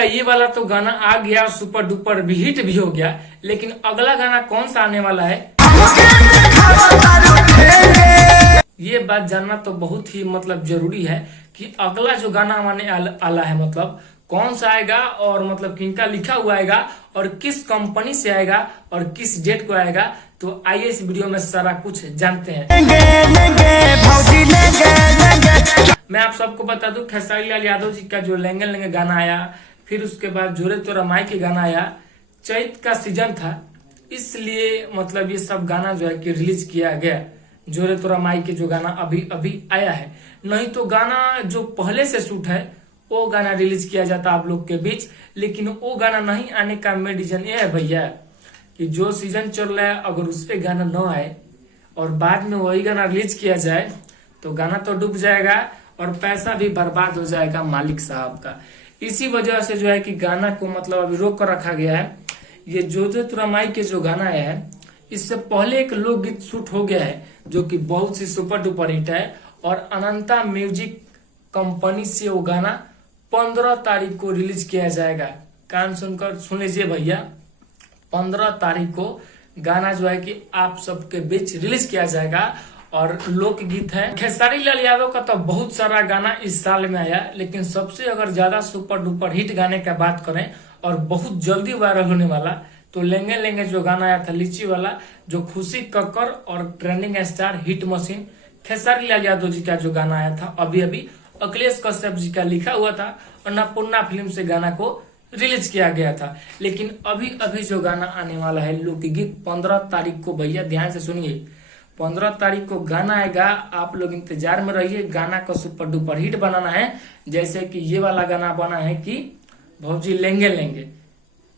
का ये वाला तो गाना आ गया, सुपर डुपर भी हिट भी हो गया, लेकिन अगला गाना कौन सा आने वाला है ये बात जानना तो बहुत ही मतलब जरूरी है कि अगला जो गाना आने आला है मतलब कौन सा आएगा और मतलब किनका लिखा हुआ आएगा और किस कंपनी से आएगा और किस डेट को आएगा। तो आइए इस वीडियो में सारा कुछ जानते हैं। मैं आप सबको बता दूं खेसारी लाल यादव जी का जो लेंगे लेंगे गाना आया, फिर उसके बाद जोरे तोरा माई के गाना आया, चैत का सीजन था इसलिए मतलब ये सब गाना जो है कि रिलीज किया गया। जोरे तोरा माई के जो गाना अभी अभी आया है, नहीं तो गाना जो पहले से शूट है वो गाना रिलीज किया जाता आप लोग के बीच, लेकिन वो गाना नहीं आने का मेन रीजन ये है भैया कि जो सीजन चल रहा है अगर उस पे गाना न आए और बाद में वही गाना रिलीज किया जाए तो गाना तो डूब जाएगा और पैसा भी बर्बाद हो जाएगा मालिक साहब का। इसी वजह से जो है कि गाना को मतलब अभी रोक कर रखा गया है। ये जोरे तोरा माई के जो गाना आया है इससे पहले एक लोकगीत शूट हो गया है जो कि बहुत सी सुपर डुपर हिट है और अनंता म्यूजिक कंपनी से वो गाना 15 तारीख को रिलीज किया जाएगा। कान सुनकर सुन लीजिए भैया, 15 तारीख को गाना जो है कि आप सबके बीच रिलीज किया जाएगा और लोकगीत है। खेसारी लाल यादव का तो बहुत सारा गाना इस साल में आया, लेकिन सबसे अगर ज्यादा सुपर डुपर हिट गाने का बात करें और बहुत जल्दी वायरल होने वाला तो लेंगे लेंगे जो गाना आया था लीची वाला, जो खुशी कक्कर और trending star hit machine Khesari Lal Yadav ji का जो गाना आया था अभी अभी अखिलेश कश्यप जी का लिखा हुआ था और अन्नपूर्णा फिल्म से गाना को रिलीज किया गया था। लेकिन अभी अभी जो गाना आने वाला है लोकगीत 15 तारीख को, भैया ध्यान से सुनिए, 15 तारीख को गाना आएगा। आप लोग इंतजार में रहिए, गाना को सुपर डुपर हिट बनाना है जैसे कि ये वाला गाना बना है कि भौजी लेंगे लेंगे,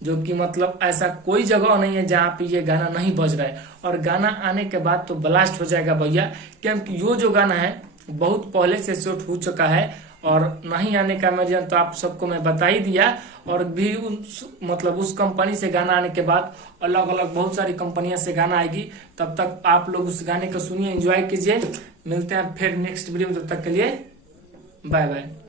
जो कि मतलब ऐसा कोई जगह नहीं है जहाँ पे ये गाना नहीं बज रहा है और गाना आने के बाद तो ब्लास्ट हो जाएगा भैया, क्योंकि ये जो गाना है बहुत पहले से शूट हो चुका है और नहीं आने का रीजन तो आप सबको मैं बता ही दिया। और भी मतलब उस कंपनी से गाना आने के बाद अलग अलग बहुत सारी कंपनियां से गाना आएगी, तब तक आप लोग उस गाने को सुनिए, एंजॉय कीजिए। मिलते हैं फिर नेक्स्ट वीडियो में, तब तक के लिए बाय बाय।